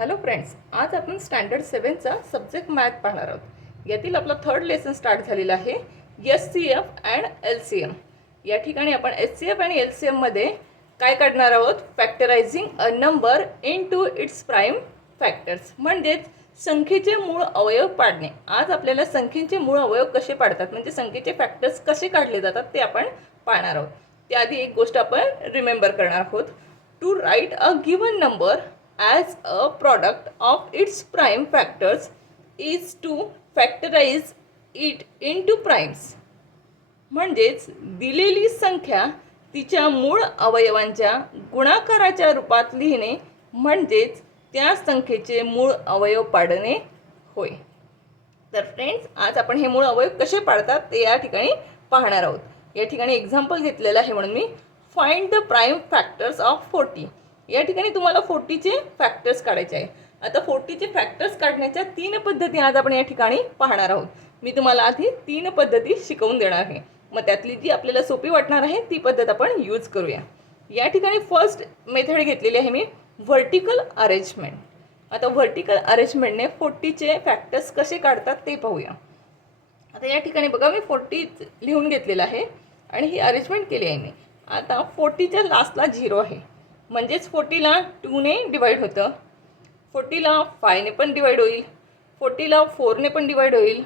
Hello friends, आज आपण standard 7चा subject math पाहणार आहोत. यातील आपला थर्ड लेसन स्टार्ट झालेला आहे, SCF अँड LCM. या ठिकाणी आपण SCF आणि LCM मध्ये काय काढणार आहोत? Factorizing a number into its prime factors, म्हणजेच संख्येचे मूळ अवयव पाडणे. आज आपल्याला संख्येचे मूळ अवयव कसे पाडतात, म्हणजे संख्येचे फॅक्टर्स कसे काढले जातात ते आपण पाहणार आहोत. त्याआधी एक गोष्ट आपण रिमेंबर करणार आहोत. To write a given number as a product of its prime factors is to factorize it into primes. म्हणजेच दिलेली संख्या तिच्या मूळ अवयवांच्या गुणाकाराच्या रूपात लिहिणे म्हणजेच त्या संख्येचे मूळ अवयव पाडणे होय. तर फ्रेंड्स, आज आपण हे मूळ अवयव कसे पाडतात ते या ठिकाणी पाहणार आहोत. या ठिकाणी एक्झाम्पल घेतलेलं आहे, म्हणून me find the prime factors of 40. या ठिकाणी तुम्हाला 40चे फॅक्टर्स काढायचे आहे. आता 40चे फॅक्टर्स काढण्याच्या 3 पद्धती आज आपण या ठिकाणी पाहणार आहोत. मी तुम्हाला आधी 3 पद्धती शिकवून देणार आहे, मग त्यातली जी आपल्याला सोपी वाटणार आहे ती पद्धत आपण यूज करूया. या ठिकाणी फर्स्ट मेथड घेतलेली आहे मी, व्हर्टिकल अरेंजमेंट. आता व्हर्टिकल अरेंजमेंटने 40चे फॅक्टर्स कसे काढतात ते पाहूया. आता या ठिकाणी बघा, मी 40 लिहून घेतलेलं आहे आणि ही अरेंजमेंट केली आहे मी. आता 40च्या लास्टला 0 आहे, म्हणजेच 40ला 2ने डिवाईड होतं, 40ला 5ने पण डिवाईड होईल, 40ला 4ने पण डिवाईड होईल,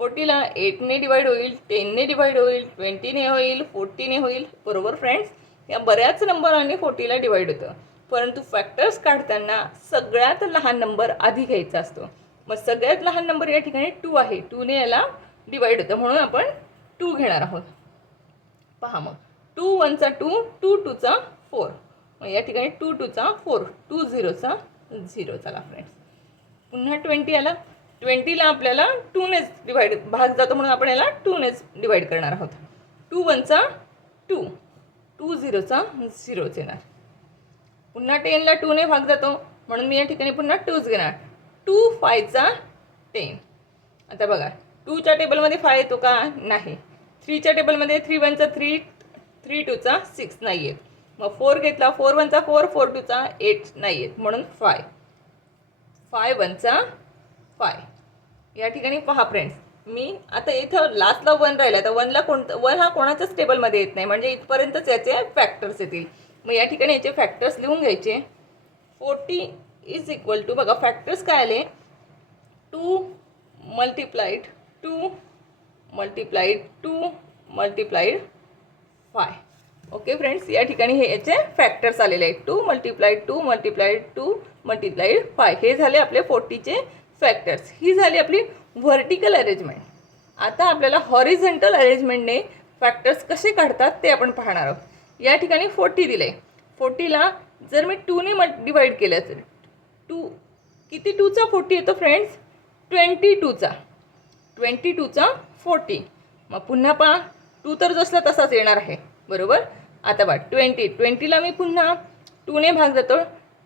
40ला 8ने डिवाईड होईल, 10ने डिवाईड होईल, 20ने होईल, 40ने होईल. बरोबर फ्रेंड्स, या बऱ्याच नंबरांनी 40ला डिवाईड होतं. परंतु फॅक्टर्स काढताना सगळ्यात लहान नंबर आधी घ्यायचा असतो. मग सगळ्यात लहान नंबर या ठिकाणी 2 आहे, 2ने याला डिवाईड होतं, म्हणून आपण 2 घेणार आहोत. पहा मग, 2 1चा 2, 2 2चा 4. मग या ठिकाणी 2 2चा 4, 2 0चा 0. चला फ्रेंड्स, पुन्हा 20 आला. 20ला आपल्याला 2नेच डिवाईड भाग जातो, म्हणून आपण याला 2नेच डिवाईड करणार आहोत. 2 1चा 2, 2 0चा 0च येणार. पुन्हा 10ला 2ने भाग जातो, म्हणून मी या ठिकाणी पुन्हा 2च घेणार. 2 5चा 10. आता बघा, 2च्या टेबलमध्ये 5 येतो का? नाही. 3च्या टेबलमध्ये 3 1चा 3, 3 2चा 6 नाही येत. मग 4 घेतला, 4 1चा 4, 4 2चा 8 नाही येत, म्हणून 5, 5 1चा 5. या ठिकाणी पहा फ्रेंड्स, मी आता इथं लास्टला 1 राहिला, तर 1ला 1 हा कोणाच्याच टेबलमध्ये येत नाही, म्हणजे इथपर्यंतच याचे फॅक्टर्स येतील. मग या ठिकाणी याचे फॅक्टर्स लिहून घ्यायचे. 40 इज इक्वल टू, बघा फॅक्टर्स काय आले, 2 multiplied 2 multiplied 2 multiplied 5. Okay friends, या ठिकाणी हे याचे फॅक्टर्स आलेले आहेत. 2 मल्टिप्लाइड 2 मल्टिप्लाइड 2 मल्टिप्लाइड 5. हे झाले आपले 40चे फॅक्टर्स. ही झाली आपली व्हर्टिकल अरेंजमेंट. आता आपल्याला हॉरिझॉन्टल अरेंजमेंटने फॅक्टर्स कसे काढतात ते आपण पाहणार आहोत. या ठिकाणी 40 दिले. 40ला जर मी 2ने डिवाईड केलं तर 2 किती 2चा 40 येतो फ्रेंड्स? 22चा 22चा 40. मग पुन्हा पहा, 2 तर जसला तसाच येणार आहे, बरोबर. आता बघा, 20ला मी पुन्हा 2ने भाग जातो,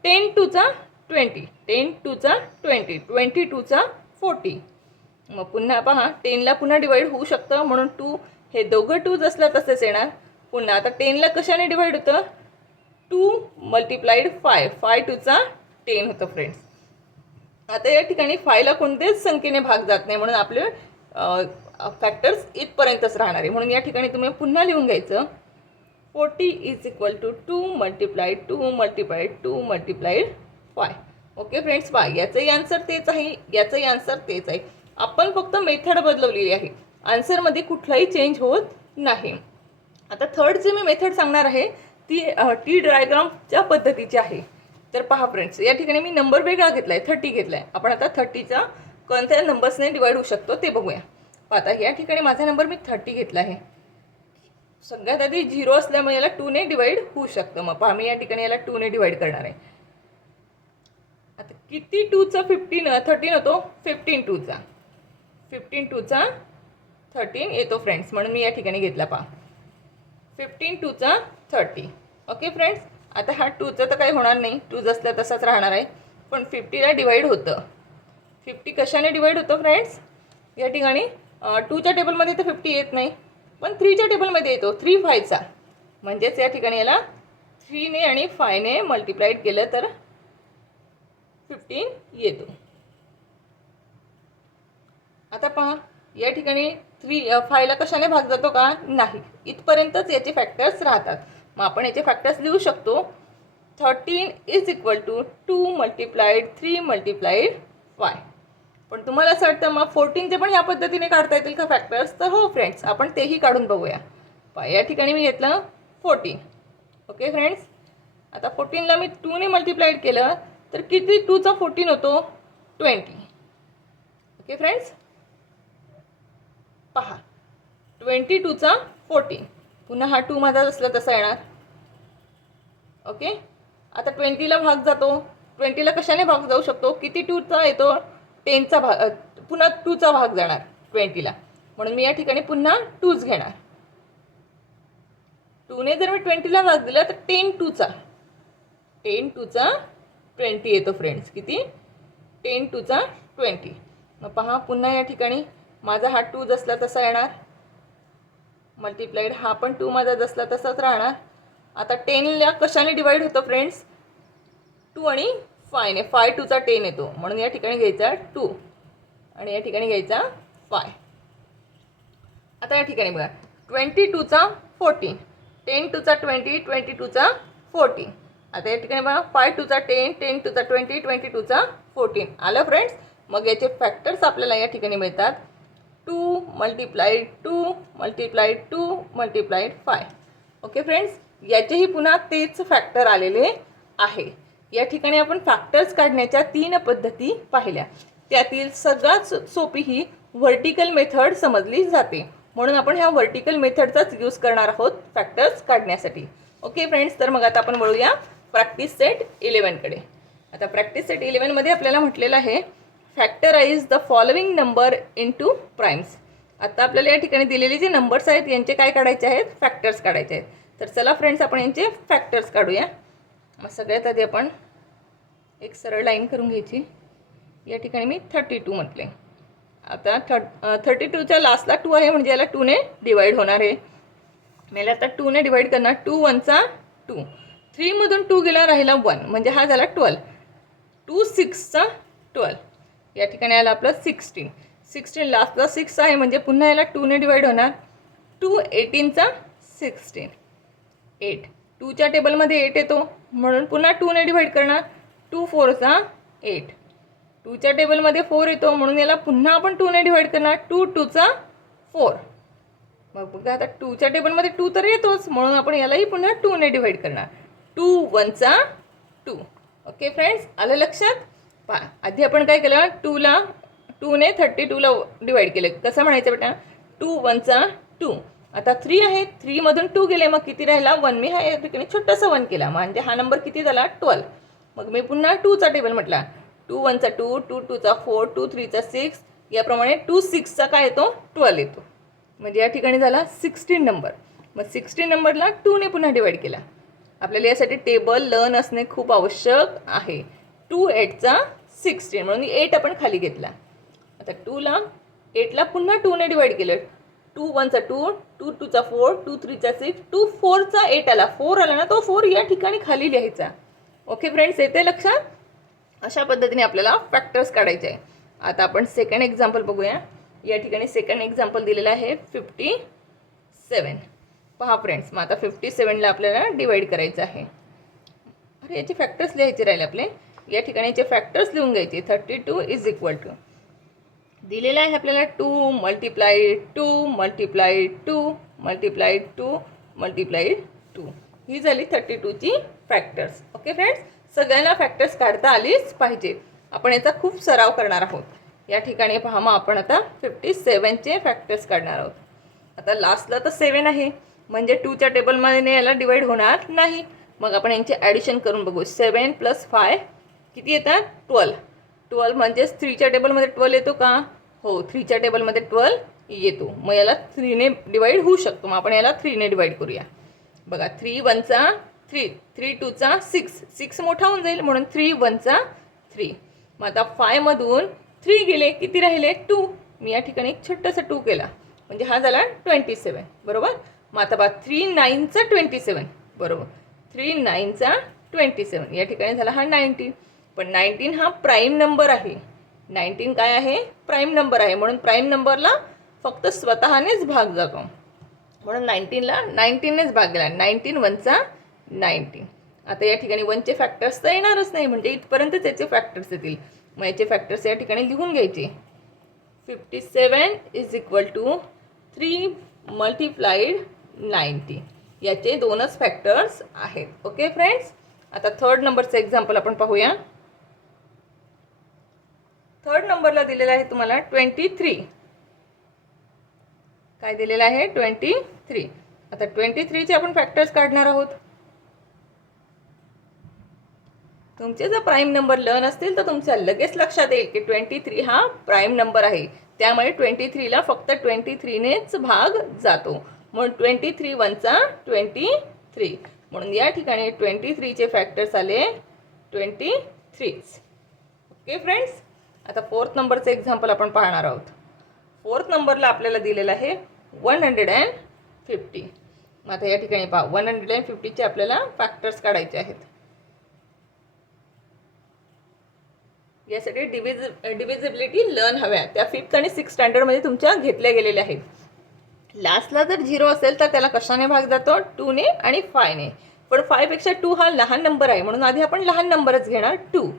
10 2चा 20, 10 2चा 20, 22चा 40. मग पुन्हा पहा, 10ला पुन्हा डिवाईड होऊ शकतं, म्हणून 2 हे दोघं 2 जसला तसेच येणार. पुन्हा आता 10ला कशाने डिवाईड होतं? 2 मल्टिप्लाइड 5, 5 2चा 10 होतं फ्रेंड्स. आता या ठिकाणी 5ला कोणत्याच संख्येने भाग जात नाही, म्हणून आपले फॅक्टर्स इथपर्यंतच राहणार आहे. म्हणून या ठिकाणी तुम्ही पुन्हा लिहून घ्यायचं, 40 is equal to 2 multiplied 2 multiplied 2 multiplied 5. Okay friends, पहा याचंही आन्सर तेच आहे, याचंही आन्सर तेच आहे. आपण फक्त मेथड बदलवलेली आहे, आन्सरमध्ये कुठलाही चेंज होत नाही. आता थर्ड जे मी मेथड सांगणार आहे ती टी डायग्रामच्या पद्धतीची आहे. तर पहा फ्रेंड्स, या ठिकाणी मी नंबर वेगळा घेतला आहे, 30 घेतला आहे. आपण आता 30चा कोणत्या नंबर्सने डिवाईड होऊ शकतो ते बघूया. आता या ठिकाणी माझा नंबर मी 30 घेतला आहे. सगळ्यात आधी 0 असल्यामुळे याला 2ने डिवाईड होऊ शकतं. मग पहा, मी या ठिकाणी याला 2ने डिवाईड करणार आहे. आता किती 2चा 13 होतो? 15 2चा 15 2चा 13 येतो फ्रेंड्स, म्हणून मी या ठिकाणी घेतला. पहा, 15 2चा 30. ओके फ्रेंड्स, आता हा 2चा तर काही होणार नाही, 2 जसला तसाच राहणार आहे. पण 50ला डिवाईड होतं. 50 कशाने डिवाईड होतं फ्रेंड्स? या ठिकाणी 2च्या टेबलमध्ये तर 50 येत नाही, पण 3च्या टेबलमध्ये येतो, 3 5चा. म्हणजेच या ठिकाणी याला 3ने आणि 5ने मल्टिप्लाइड केलं तर 15 येतो. आता पहा या ठिकाणी 5 ला कशाने भाग जातो का? नाही. इथपर्यंतच याचे फॅक्टर्स राहतात. मग आपण याचे फॅक्टर्स लिहू शकतो. 13 is equal to 2 multiplied 3 multiplied 5. पण तुम्हाला असं वाटतं मग 14चे पण ह्या पद्धतीने काढता येतील का फॅक्टर्स? तर हो फ्रेंड्स, आपण तेही काढून बघूया. या ठिकाणी मी घेतलं 14. ओके फ्रेंड्स, आता 14ला मी 2ने मल्टिप्लाइड केलं तर किती 2चा 14 होतो? 20. ओके फ्रेंड्स, पहा 22चा 14. पुन्हा हा 2 माझा असला तसा येणार. ओके, आता 20ला भाग जातो. 20ला कशाने भाग जाऊ शकतो? किती 2चा येतो? 10चा भाग, पुन्हा 2चा भाग जाणार 20ला. म्हणून मी या ठिकाणी पुन्हा 2च घेणार. 2ने जर मी 20ला भाग दिला तर 10 2चा 20 येतो फ्रेंड्स. किती? 10 2चा 20. मग पहा पुन्हा या ठिकाणी माझा हा 2 जसला तसा येणार. मल्टिप्लाइड हा पण 2 माझा जसला तसाच राहणार. आता 10ला कशाने डिवाइड होतं फ्रेंड्स? 2 आणि 5ने. 5 2चा 10 येतो. म्हणून या ठिकाणी घ्यायचा 2 आणि या ठिकाणी घ्यायचा 5. आता या ठिकाणी बघा 22चा 14. 10 2चा 20, 22चा 14. आता या ठिकाणी बघा 5 2चा 10, 10 2चा 20, 22चा 14. आलं फ्रेंड्स? मग याचे फॅक्टर्स आपल्याला या ठिकाणी मिळतात 2 multiplied 2 multiplied 2 multiplied 5. Okay friends, याचेही पुन्हा तेच फॅक्टर आलेले आहे. या ठिकाणी आपण फॅक्टर्स काढण्याच्या 3 पद्धती पाहिल्या. त्यातील सगळ्यात सोपी ही व्हर्टिकल मेथड समजली जाते. म्हणून आपण ह्या व्हर्टिकल मेथडचाच यूज करणार आहोत फॅक्टर्स काढण्यासाठी. ओके फ्रेंड्स, तर मग आता आपण वळूया प्रॅक्टिस सेट 11कडे. आता प्रॅक्टिस सेट 11मध्ये आपल्याला म्हटलेलं आहे factorize the following number into primes. आता आपल्याला या ठिकाणी दिलेले जे नंबर्स आहेत यांचे काय काढायचे आहेत? फॅक्टर्स काढायचे आहेत. तर चला फ्रेंड्स, आपण यांचे फॅक्टर्स काढूया. मग सगळ्यात आधी आपण एक सरळ लाईन करून घ्यायची. या ठिकाणी मी 32 म्हटले. आता 32च्या लास्टला 2 आहे म्हणजे याला 2ने डिवाइड होणार आहे. मला आता 2ने डिवाइड करणार. 2 1चा 2. 3 मधून 2 गेला राहिला 1 म्हणजे हा झाला 12. 2 6चा 12. या ठिकाणी आला आपलं 16. 16 लास्टला 6 आहे म्हणजे पुन्हा याला 2ने डिवाइड होणार. 2 18चा 16. 8. 2च्या टेबलमध्ये 8 येतो म्हणून पुन्हा 2ने डिवाइड करणार. 2 4चा 8. 2च्या टेबलमध्ये 4 येतो म्हणून याला पुन्हा आपण 2ने डिवाइड करणार. 2 2चा 4. मग बघा आता 2च्या टेबलमध्ये 2 तर येतोच म्हणून आपण यालाही पुन्हा 2ने डिवाइड करणार. 2 1चा 2. ओके फ्रेंड्स, आलं लक्षात? पहा आधी आपण काय केलं? 2ने 32ला डिवाइड केलं. कसं म्हणायचं बेटा? 2 1चा 2. आता 3 आहे. 3 मधून 2 गेले मग किती राहिला? 1. मी हा या ठिकाणी छोटासा 1 केला म्हणजे हा नंबर किती झाला? 12. मग मी पुन्हा 2चा टेबल म्हटला. 2 1चा 2, 2 2चा 4, 2 3चा 6. याप्रमाणे 2 6चा काय येतो? 12 येतो. म्हणजे या ठिकाणी झाला 16 नंबर. मग 16 नंबरला 2ने पुन्हा डिवाइड केला. आपल्याला यासाठी टेबल लर्न असणे खूप आवश्यक आहे. 2 8चा 16 म्हणून 8 आपण खाली घेतला. आता 8ला पुन्हा 2ने डिवाइड केलं. 2 1चा 2, 2 2चा 4, 2 3चा 6, 2 4चा 8 आला. 4 आला ना, तो 4 या ठिकाणी खाली लिहायचा. ओके फ्रेंड्स, येते लक्षात? अशा पद्धतीने आपल्याला फॅक्टर्स काढायचे आहे. आता आपण सेकंड एक्झाम्पल बघूया. या ठिकाणी सेकंड एक्झाम्पल दिलेलं आहे 57. पहा फ्रेंड्स, मग आता 57ला आपल्याला डिवाइड करायचं आहे. अरे याचे फॅक्टर्स लिहायचे राहिले आपले. या ठिकाणी याचे फॅक्टर्स लिहून घ्यायचे. 32 इज इक्वल टू दिलेलं आहे आपल्याला 2 मल्टिप्लाइड 2 मल्टिप्लाइड 2 मल्टिप्लाइड 2 मल्टिप्लाइड 2. ही झाली 32ची फॅक्टर्स. ओके फ्रेंड्स, सगळ्यांना फॅक्टर्स काढता आलीच पाहिजे. आपण याचा खूप सराव करणार आहोत. या ठिकाणी पहा मग आपण आता 57चे फॅक्टर्स काढणार आहोत. आता लास्टला तर 7 आहे म्हणजे 2च्या टेबलमध्ये याला डिवाइड होणार नाही. मग आपण यांचे ॲडिशन करून बघू. 7 + 5 किती येतात? 12. 12 म्हणजेच 3च्या टेबलमध्ये 12 येतो का? हो, 3च्या टेबलमध्ये 12 येतो. मग याला 3ने डिवाइड होऊ शकतो. मग आपण याला 3ने डिवाइड करूया. बघा 3 1चा 3, 3 2चा 6. 6 मोठा होऊन जाईल म्हणून 3 1चा 3. मग आता 5 मधून 3 गेले, किती राहिले? 2. मी या ठिकाणी एक छोटासा 2 केला म्हणजे हा झाला 27. बरोबर. मग आता बघा 3 9चा 27. बरोबर. 3 9चा 27. या ठिकाणी झाला हा 90. पण 19 हा प्राईम नंबर आहे. 19 काय आहे? प्राईम नंबर आहे. म्हणून प्राईम नंबरला फक्त स्वतःनेच भाग जातो. म्हणून 19ला 19नेच भाग गेला. 19 1 19. आता या ठिकाणी 1चे फॅक्टर्स तर येणारच नाही, म्हणजे इथपर्यंतच याचे फॅक्टर्स येतील. मग याचे फॅक्टर्स या ठिकाणी लिहून घ्यायचे. 57 इज इक्वल टू 3 मल्टिप्लाइड 90. याचे दोनच फॅक्टर्स आहेत. ओके फ्रेंड्स, आता थर्ड नंबरचं एक्झाम्पल आपण पाहूया. थर्ड नंबरला दिलेला आहे तुम्हाला 23. काय दिलेलं आहे? 23. आता 23चे आपण फॅक्टर्स काढणार आहोत. तुमचे जर प्राईम नंबर लन असतील तर तुमच्या लगेच लक्षात येईल की 23 हा प्राईम नंबर आहे. त्यामुळे 23ला फक्त 23नेच भाग जातो. म्हणून 23 1 23. म्हणून या ठिकाणी 23चे फॅक्टर्स आले 23. ओके फ्रेंड्स, आता फोर्थ नंबरचं एक्झाम्पल आपण पाहणार आहोत. फोर्थ नंबरला आपल्याला दिलेलं आहे 150. मग आता या ठिकाणी पहा, 150चे आपल्याला फॅक्टर्स काढायचे आहेत. यासाठी डिव्हिजिबिलिटी लर्न हव्या, त्या 5th आणि 6th स्टँडर्डमध्ये तुमच्या घेतल्या गेलेल्या आहेत. लास्टला जर 0 असेल तर त्याला कशाने भाग जातो? 2ने आणि 5ने. पण 5 पेक्षा 2 हा लहान नंबर आहे, म्हणून आधी आपण लहान नंबरच घेणार 2.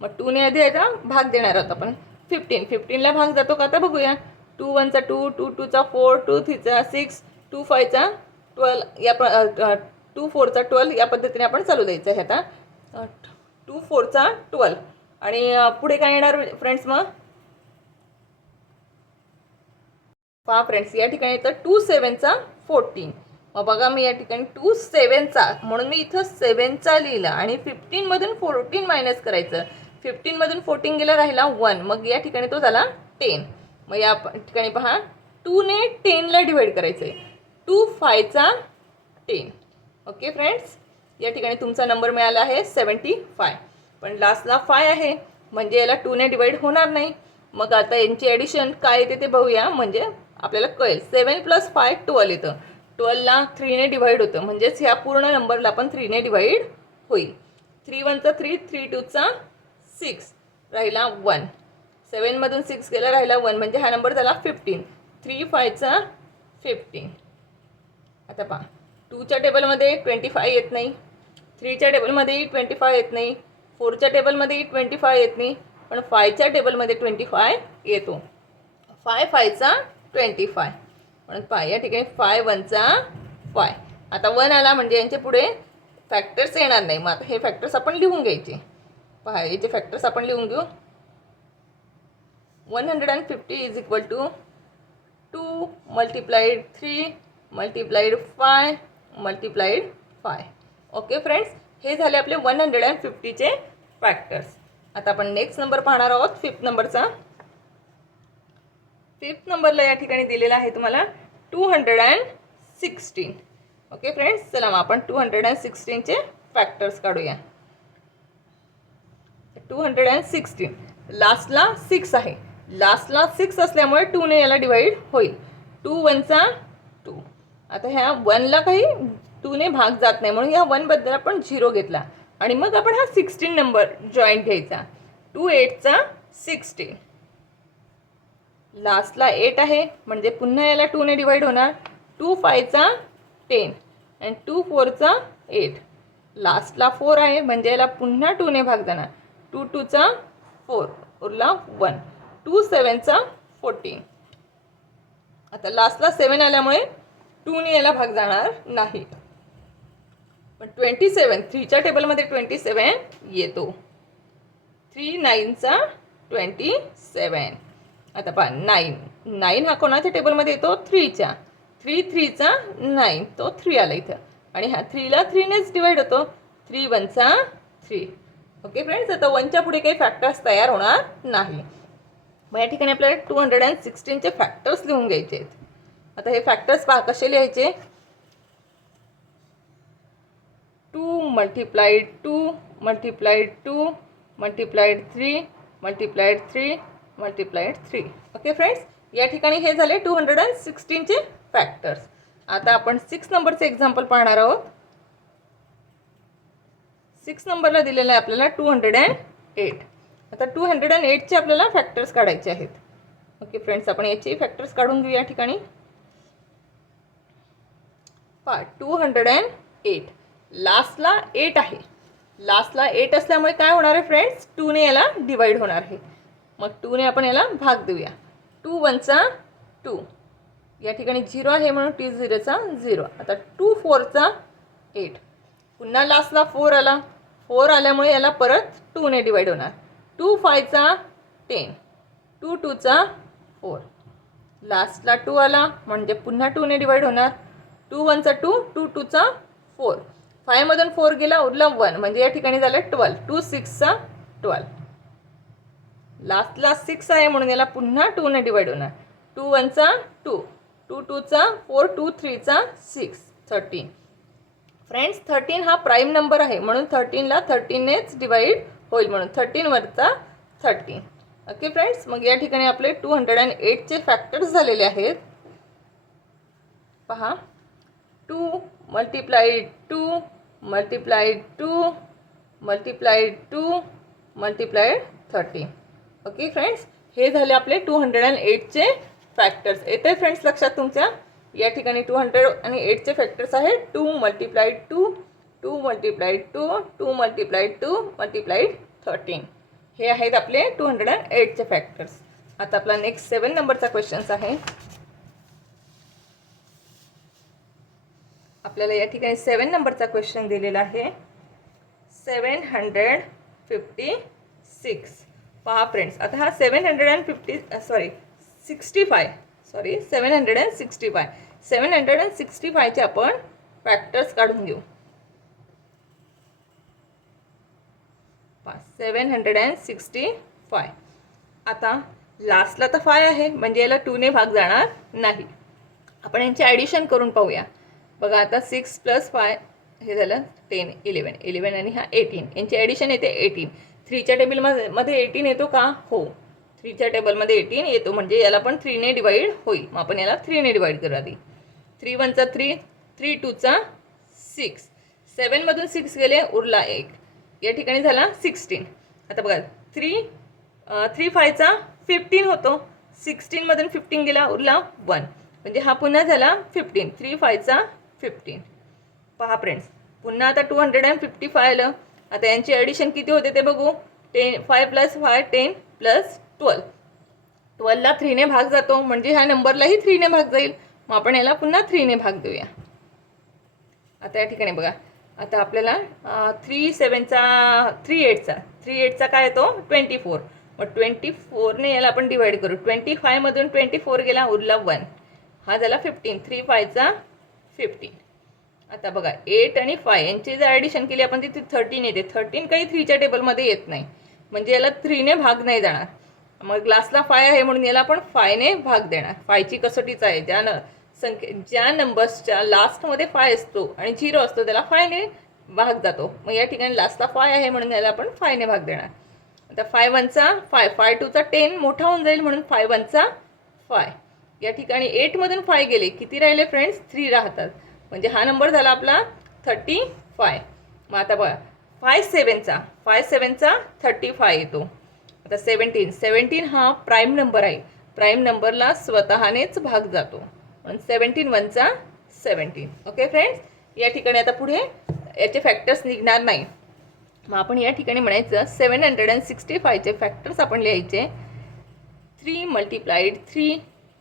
मग 2ने आधी याचा भाग देणार आहोत आपण. 15ला भाग जातो का? आता बघूया. 2 1 2, 2 2 4, 2 3 6, 2 5 12, या 2 4 12 या पद्धतीने आपण चालू द्यायचं आहे. आता 2 4 12 आणि पुढे काय येणार फ्रेंड्स? मग पहा फ्रेंड्स, या ठिकाणी येतं 2 7 14. मग बघा, मी या ठिकाणी 2 7 म्हणून मी इथं 7 लिहिलं आणि 15मधून 14 मायनस करायचं. 15मधून 14 गेला, राहिला 1. मग या ठिकाणी तो झाला 10. मग या ठिकाणी पहा, 2ने 10ला डिवाइड करायचं आहे. 2 5 10. ओके फ्रेंड्स, या ठिकाणी तुमचा नंबर मिळाला आहे 75. पण लास्टला 5 आहे, म्हणजे याला 2ने डिवाइड होणार नाही. मग आता यांची ॲडिशन काय येते ते बघूया, म्हणजे आपल्याला कळेल. 7 + 5 12 येतं. 12ला 3ने डिवाइड होतं, म्हणजेच ह्या पूर्ण नंबरला पण 3ने डिवाइड होईल. 3 1 3, 3 2 6, राहिला 1. 7मधून 6 गेला, राहिला 1, म्हणजे हा नंबर झाला 15. 3 5 15. आता पहा, 2च्या टेबलमध्ये 25 येत नाही, 3च्या टेबलमध्ये 25 येत नाही, 4च्या टेबलमध्ये 25 येत नाही, पण 5च्या टेबलमध्ये 25 येतो. 5 5 25. म्हणून पहा, या ठिकाणी 5 1 5. आता 1 आला म्हणजे यांच्या पुढे फॅक्टर्स येणार नाही. मग आता हे फॅक्टर्स आपण लिहून घ्यायचे. पहा, याचे फॅक्टर्स आपण लिहून घेऊ. 150 is equal to 2 multiplied 3 multiplied 5 multiplied 5. Okay friends, हे झाले आपले 150चे फॅक्टर्स. आता आपण नेक्स्ट नंबर पाहणार आहोत, 5th नंबरचा. 5th नंबरला या ठिकाणी दिलेला आहे तुम्हाला 216. ओके फ्रेंड्स, चला मग आपण 216चे फॅक्टर्स काढूया. 216 लास्टला 6 आहे. लास्टला 6 असल्यामुळे 2ने याला डिवाइड होईल. 2 1 2. आता ह्या 1ला काही 2ने भाग जात नाही, म्हणून या 1बद्दल आपण 0 घेतला आणि मग आपण हा 16 नंबर जॉईंट घ्यायचा. 2 8 16. लास्टला 8 आहे, म्हणजे पुन्हा याला 2ने डिवाइड होणार. 2 5 10 आणि 2 4 8. लास्टला 4 आहे, म्हणजे याला पुन्हा 2ने भाग जाणार. 2 2 4, उरला 1. 2 7 14. आता लास्टला 7 आल्यामुळे 2ने याला भाग जाणार नाही. पण 27, 3च्या टेबलमध्ये 27 येतो. 3 9 27. आता पहा, 9 हा कोणाच्या टेबलमध्ये येतो? 3च्या. 3 3 9, तो 3 आला इथं. आणि हा 3ला 3नेच डिवाइड होतो. 3 1 3. ओके फ्रेंड्स, आता 1च्या पुढे काही फॅक्टर्स तयार होणार नाही. मग या ठिकाणी आपल्याला 216चे फॅक्टर्स लिहून घ्यायचे आहेत. आता हे फॅक्टर्स पहा कसे लिहायचे. 2 multiplied 2 multiplied 2 multiplied 3 multiplied 3 multiplied 3. Okay friends, या ठिकाणी हे झाले 216चे फॅक्टर्स. आता आपण 6 नंबरचे एक्झाम्पल पाहणार आहोत. 6 नंबरला दिलेलं आहे आपल्याला 8. आता 208चे आपल्याला फॅक्टर्स काढायचे आहेत. ओके फ्रेंड्स, आपण याचे फॅक्टर्स काढून घेऊ या ठिकाणी. 208 लास्टला 8 आहे. लास्टला 8 असल्यामुळे काय होणार आहे फ्रेंड्स, 2ने याला डिवाइड होणार आहे. मग 2ने आपण याला भाग देऊया. 2 1 2. या ठिकाणी 0 आहे म्हणून t 0 0. आता 2 4 8. पुन्हा लास्टला 4 आला. 4 आल्यामुळे याला परत 2ने डिवाइड होणार. 2 5 10. 2 2 4. लास्टला 2 आला म्हणजे पुन्हा 2ने डिवाइड होणार. 2 1 2. 2 2 4. 5 मधून 4 गेला, उरला 1 म्हणजे या ठिकाणी झालं 12. 2 6 12. लास्टला 6 आहे म्हणून याला पुन्हा 2ने डिवाइड होणार. 2 1 2. 2 2 4. 2 3 6. 13. फ्रेंड्स 13 हा प्राईम नंबर आहे म्हणून 13ला 13नेच डिवाइड होईल म्हणून 13 वरचा 13. ओके फ्रेंड्स, मग या ठिकाणी आपले 208चे फॅक्टर्स झालेले आहेत. पहा, 2 multiplied 2 multiplied 2 multiplied 2 multiplied 13. Okay friends, हे झाले आपले 208चे फॅक्टर्स. येते फ्रेंड्स लक्षात तुमच्या. या ठिकाणी 208चे फॅक्टर्स आहेत 2 मल्टिप्लाइड 2 2 मल्टिप्लाइड 2 2 मल्टिप्लाइड 2 मल्टिप्लाइड 13. हे आहेत आपले 208चे फॅक्टर्स. आता आपला नेक्स्ट 7 नंबरचा क्वेश्चन्स आहे. आपल्याला या ठिकाणी 7 नंबरचा क्वेश्चन दिलेला आहे. 756. पहा फ्रेंड्स, आता हा 765चे आपण फॅक्टर्स काढून घेऊ. 765. आता लास्टला तर 5 आहे म्हणजे याला 2ने भाग जाणार नाही. आपण यांची ॲडिशन करून पाहूया. बघा, आता 6 + 5 हे झालं 10 11 11 आणि हा 18. यांची ॲडिशन येते 18. 3च्या टेबलमध्ये 18 येतो का? हो, 3च्या टेबलमध्ये 18 येतो म्हणजे याला पण 3ने डिवाइड होईल. मग आपण याला 3ने डिवाइड करू आधी. 3 1 3. 3 2 6. 7 मधून 6 गेले, उरला 1. या ठिकाणी झाला 16. आता बघा, 3 5 15 होतो. 16 मधून 15 गेला, उरला 1 म्हणजे हा पुन्हा झाला 15. 3 5 15. पहा फ्रेंड्स, पुन्हा आता 255 आलं. आता यांची ॲडिशन किती होते ते बघू. 5 + 5 10 + 12. 12ला 3ने भाग जातो म्हणजे ह्या नंबरलाही 3ने भाग जाईल. मग आपण याला पुन्हा 3ने भाग देऊया. आता या ठिकाणी बघा, आता आपल्याला 3 7 3 8 काय येतो 24. मग 24ने याला आपण डिवाइड करू. 25 मधून 24 गेला, उरला 1. हा झाला 15. 3 5 15. आता बघा, 8 आणि 5 यांची जर ॲडिशन केली आपण तिथे 13 येते. 13 काही 3च्या टेबलमध्ये येत नाही म्हणजे याला 3ने भाग नाही जाणार. मग लास्टला 5 आहे म्हणून याला आपण 5ने भाग देणार. 5ची कसोटीच आहे. ज्या नंबर्सच्या लास्टमध्ये 5 असतो आणि 0 असतो त्याला 5ने भाग जातो. मग या ठिकाणी लास्टला 5 आहे म्हणून याला आपण 5ने भाग देणार. आता 5 1 5. 5 2 10 मोठा होऊन जाईल म्हणून 5 1 5. या ठिकाणी 8 मधून 5 गेले, किती राहिले फ्रेंड्स? 3 राहतात म्हणजे हा नंबर झाला आपला 35. मग आता बघा, 5 7 35 येतो. आता 17 हा प्राईम नंबर आहे. प्राईम नंबरला स्वतःनेच भाग जातो म्हणून 17 1 17. ओके फ्रेंड्स, या ठिकाणी आता पुढे याचे फॅक्टर्स निघणार नाही. मग आपण या ठिकाणी म्हणायचं 765चे फॅक्टर्स आपण लिहायचे. 3 multiplied 3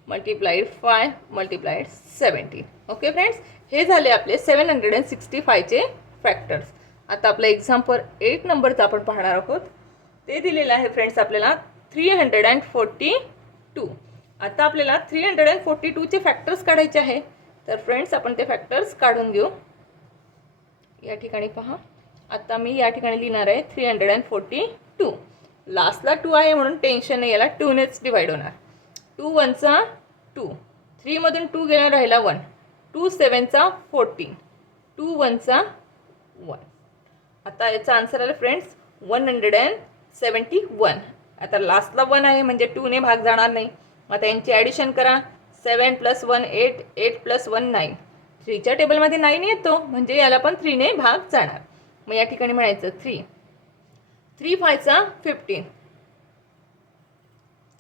multiplied 5 multiplied 17. Okay friends, हे झाले आपले 765चे फॅक्टर्स. आता आपलं एक्झाम्पल 8 नंबरचं आपण पाहणार आहोत. ते दिलेलं आहे फ्रेंड्स आपल्याला 342. आता आपल्याला 342चे फॅक्टर्स काढायचे आहे. तर फ्रेंड्स आपण ते फॅक्टर्स काढून घेऊ. या ठिकाणी पहा, आता मी या ठिकाणी लिहिणार आहे 342. लास्टला 2 आहे म्हणून टेन्शन नाही, याला 2नेच डिवाइड होणार. 2 1 2. 3 मधून 2 गेला, राहिला 1. 2 7 14. 2 1 1. आता याचा आन्सर आला फ्रेंड्स 171. आता लास्टला 1 आहे म्हणजे 2ने भाग जाणार नाही. आता यांची ॲडिशन करा. 7 + 1 8. 8 + 1 9. 3च्या टेबलमध्ये 9 येतो म्हणजे याला पण 3ने भाग जाणार. मग या ठिकाणी म्हणायचं 3 3 5चा 15,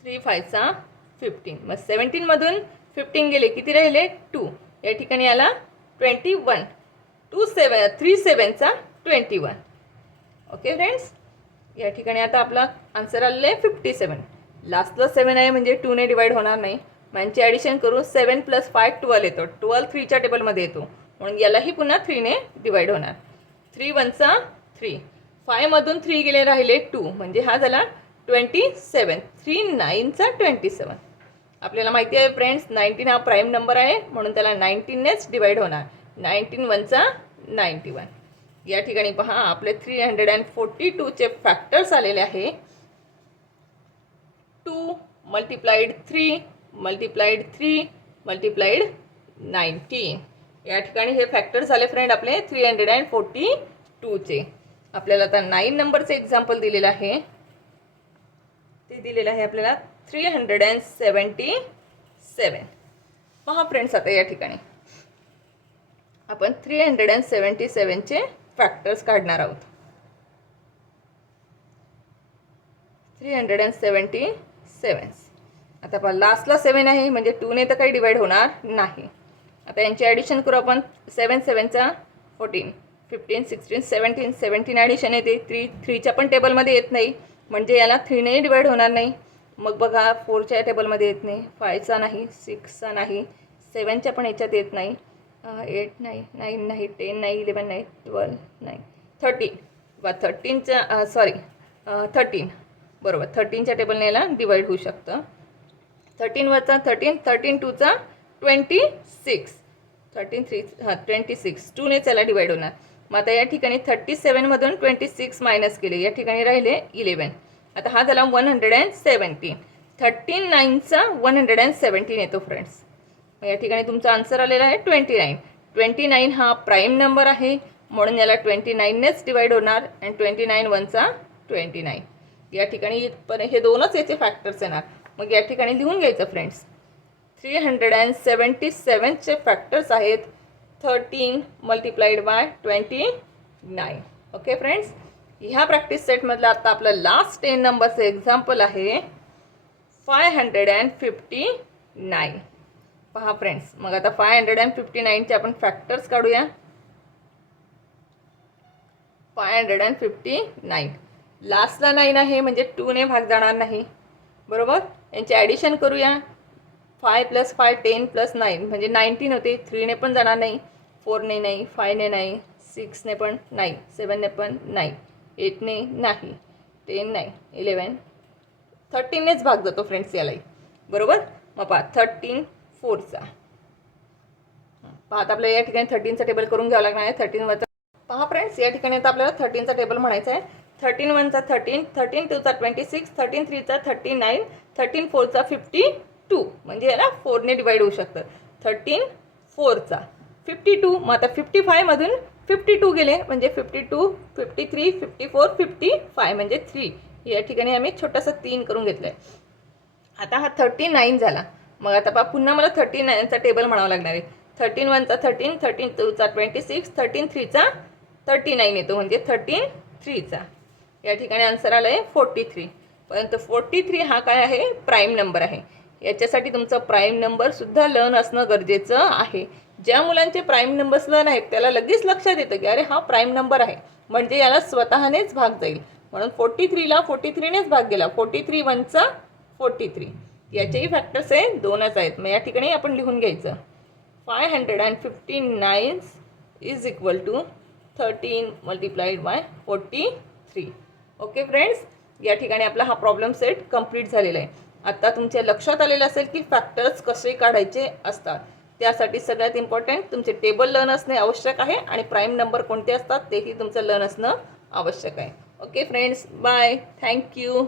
3 5चा 15, मग 17मधून 15 गेले, किती राहिले 2. या ठिकाणी आला 21. 3 7चा 21. ओके फ्रेंड्स, या ठिकाणी आता आपला आन्सर आलेला आहे 57. लास्टला 7 आहे म्हणजे 2ने डिवाइड होणार नाही. यांची ॲडिशन करू, 7 + 5 12 येतो. 12 3च्या टेबलमध्ये येतो, म्हणून यालाही पुन्हा 3ने डिवाइड होणार. 3 1चा 3, 5मधून 3 गेले, राहिले 2, म्हणजे हा झाला 27. 3 9चा 27. आपल्याला माहिती आहे फ्रेंड्स, 19 हा प्राईम नंबर आहे, म्हणून त्याला 19नेच डिवाइड होणार. 19 1चा 91. या ठिकाणी पहा, आपले 342चे फॅक्टर्स आलेले आहे. 2 × 3 × 3 × 19. या ठिकाणी हे फॅक्टर्स झाले फ्रेंड आपले 342चे. आपल्याला आता 9 नंबरचे एक्झाम्पल दिलेलं आहे. ते दिलेलं आहे आपल्याला 377. पहा फ्रेंड्स, आता या ठिकाणी आपण 377चे फॅक्टर्स काढणार आहोत. 377. आता पहा, लास्टला 7 आहे म्हणजे 2ने तर काही डिवाइड होणार नाही. आता यांची ॲडिशन करू आपण. 7 7चा 14, 15 16 17. 17 ॲडिशन येते. 3च्या पण टेबलमध्ये येत नाही, म्हणजे याला 3ने डिवाइड होणार नाही. मग बघा, 4च्या टेबलमध्ये येत नाही, 5चा नाही, 6चा नाही, 7च्या पण याच्यात येत नाही, 8 नाही, 9 नाही, 10 नाही, 11 नाही, 12 नाही, 13. वा 13च्या 13 बरोबर, 13च्या टेबलने याला डिवाइड होऊ शकतं. 13 वरचा 13, 13 2चा 26, 13 3 26. 2ने त्याला डिवाइड होणार. मग आता या ठिकाणी 37मधून 26 मायनस केले, या ठिकाणी राहिले 11. आता हा झाला 117. 13 9चा 117 येतो फ्रेंड्स. या ठिकाणी तुमचा आन्सर आलेला आहे 29. 29 हा प्राईम नंबर आहे, म्हणून याला 29नेच डिवाइड होणार. आणि 29 1चा 29. या ठिकाणी पण हे दोनच याचे फॅक्टर्स येणार. मग या ठिकाणी लिहून घ्यायचं फ्रेंड्स. 377चे फॅक्टर्स आहेत 13 × 29. ओके फ्रेंड्स, ह्या प्रॅक्टिस सेटमधलं आता आपलं लास्ट 10 नंबरचं एक्झाम्पल आहे 559. पहा फ्रेंड्स, मग आता 559चे आपण फॅक्टर्स काढूया. 559 लास्टला 9 आहे म्हणजे 2ने भाग जाणार नाही, बरोबर. यांची ॲडिशन करूया. 5 + 5 10 + 9 म्हणजे 19 होते. 3ने पण जाणार नाही, 4ने नाही, 5ने नाही, 6ने पण नाही, 7ने पण नाही, 8ने नाही, 10 नाही, 11, 13नेच भाग जातो फ्रेंड्स यालाही, बरोबर. मग पहा 13 4चा. पहा, आता आपल्याला या ठिकाणी 13चा टेबल करून घ्यावं लागणार आहे. 13 वरचा पहा फ्रेंड्स, या ठिकाणी आता आपल्याला 13चा टेबल म्हणायचा आहे. 13 1चा 13, 13 2चा 26, 13 3चा 39, 13 4चा 52. म्हणजे याला 4ने डिवाइड होऊ शकतं. 13 4चा 52. मग आता 55मधून 52 गेले म्हणजे 52, 53, 54, 55 म्हणजे 3. या ठिकाणी आम्ही छोटासा 3 करून घेतलं आहे. आता हा 39 झाला. मग आता पहा, पुन्हा मला 39चा टेबल म्हणावं लागणार आहे. 13 1चा 13, 13 2चा 26, 13 3चा 39 येतो म्हणजे 13 3चा. या ठिकाणी आन्सर आलं आहे 43. परंतु 43 हा काय आहे, प्राईम नंबर आहे. याच्यासाठी तुमचं प्राईम नंबरसुद्धा लर्न असणं गरजेचं आहे. ज्या मुलांचे प्राईम नंबर्स लर्न आहेत त्याला लगेच लक्षात येतं की अरे हा प्राईम नंबर आहे, म्हणजे याला स्वतःनेच भाग जाईल. म्हणून 43ला 43नेच भाग गेला. 43 1चा 43. याचेही फॅक्टर्स आहे, 2च आहेत. मग या ठिकाणी आपण लिहून घ्यायचं 559 is equal to 13 × 43. Okay friends, या ठिकाणी आपला हा प्रॉब्लेम सेट कंप्लीट झालेला आहे. आता तुमच्या लक्षात आलेलं असेल की फॅक्टर्स कसे काढायचे असतात. त्यासाठी सगळ्यात इम्पॉर्टंट तुमचे टेबल लर्न असणे आवश्यक आहे आणि प्राईम नंबर कोणते असतात तेही तुमचं लर्न असणं आवश्यक आहे. Okay friends, bye, thank you.